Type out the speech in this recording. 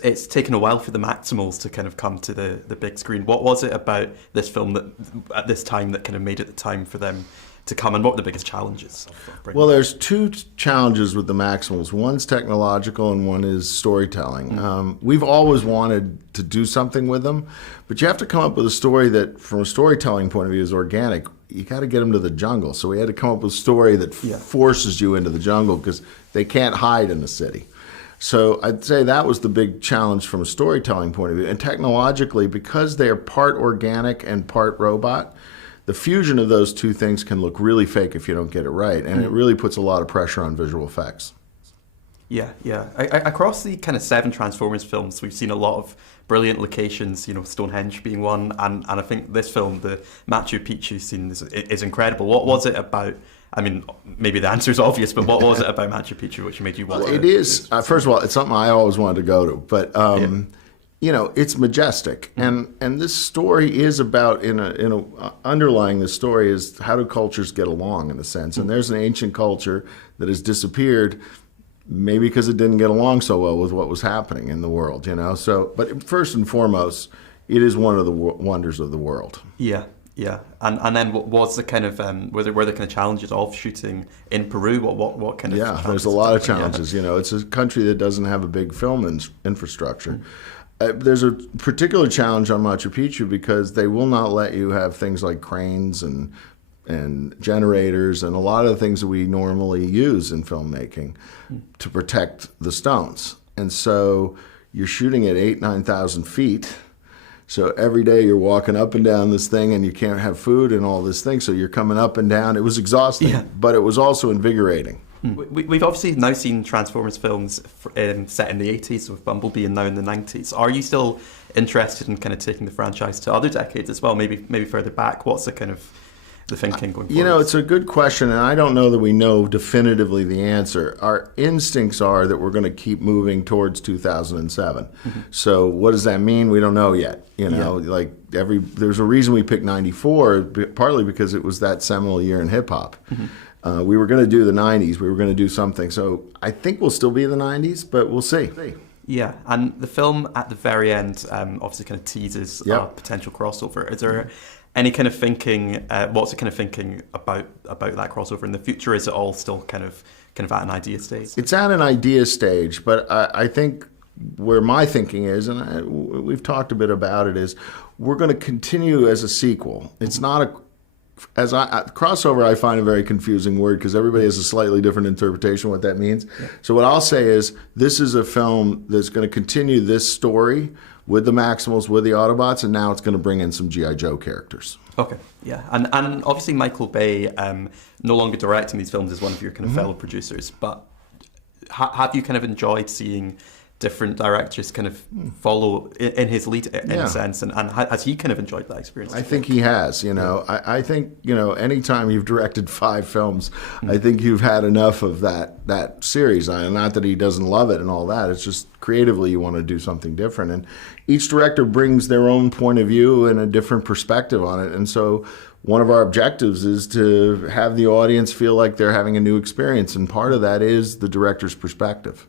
it's taken a while for the Maximals to kind of come to the big screen. What was it about this film that at this time that kind of made it the time for them to come, and what were the biggest challenges? Well, there's two challenges with the Maximals. One's technological and one is storytelling. We've always wanted to do something with them, but you have to come up with a story that, from a storytelling point of view, is organic. You got to get them to the jungle. So we had to come up with a story that forces you into the jungle because they can't hide in the city. So I'd say that was the big challenge from a storytelling point of view. And technologically, because they are part organic and part robot, the fusion of those two things can look really fake if you don't get it right, and it really puts a lot of pressure on visual effects. Yeah. Across the kind of 7 Transformers films, we've seen a lot of brilliant locations, Stonehenge being one, and I think this film, the Machu Picchu scene, is incredible. What was it about? I mean, maybe the answer is obvious, but what was it about Machu Picchu which made you want to? It is, first of all, it's something I always wanted to go to, but it's majestic, and this story is about underlying the story is how do cultures get along, in a sense, and there's an ancient culture that has disappeared, maybe because it didn't get along so well with what was happening in the world, So, but first and foremost, it is one of the wonders of the world. Yeah. And then what was the kind of were there kind of challenges of shooting in Peru? What kind of there's a lot of challenges. It's a country that doesn't have a big film infrastructure. There's a particular challenge on Machu Picchu because they will not let you have things like cranes and generators and a lot of the things that we normally use in filmmaking to protect the stones. And so you're shooting at 9,000 feet. So every day you're walking up and down this thing and you can't have food and all this thing. So you're coming up and down. It was exhausting, but it was also invigorating. We've obviously now seen Transformers films set in the 80s with Bumblebee and now in the 90s. Are you still interested in kind of taking the franchise to other decades as well, maybe further back? What's the kind of the thinking going forward? It's a good question, and I don't know that we know definitively the answer. Our instincts are that we're going to keep moving towards 2007. So what does that mean? We don't know yet. There's a reason we picked 94, partly because it was that seminal year in hip-hop. We were going to do the 90s. We were going to do something. So I think we'll still be in the 90s, but we'll see. Yeah, and the film at the very end obviously kind of teases a potential crossover. Is there any kind of thinking, what's the kind of thinking about that crossover in the future? Is it all still kind of at an idea stage? It's at an idea stage, but I think where my thinking is, and we've talked a bit about it, is we're going to continue as a sequel. It's not a crossover. I find a very confusing word because everybody has a slightly different interpretation of what that means. So what I'll say is this is a film that's going to continue this story with the Maximals, with the Autobots, and now it's going to bring in some G.I. Joe characters. Okay, yeah. And obviously Michael Bay, no longer directing these films, is one of your kind of fellow producers, but have you kind of enjoyed seeing different directors kind of follow in his lead in a sense, and has he kind of enjoyed that experience? I think he has. I think anytime you've directed 5 films, I think you've had enough of that series. Not that he doesn't love it and all that. It's just creatively you want to do something different, and each director brings their own point of view and a different perspective on it. And so one of our objectives is to have the audience feel like they're having a new experience, and part of that is the director's perspective.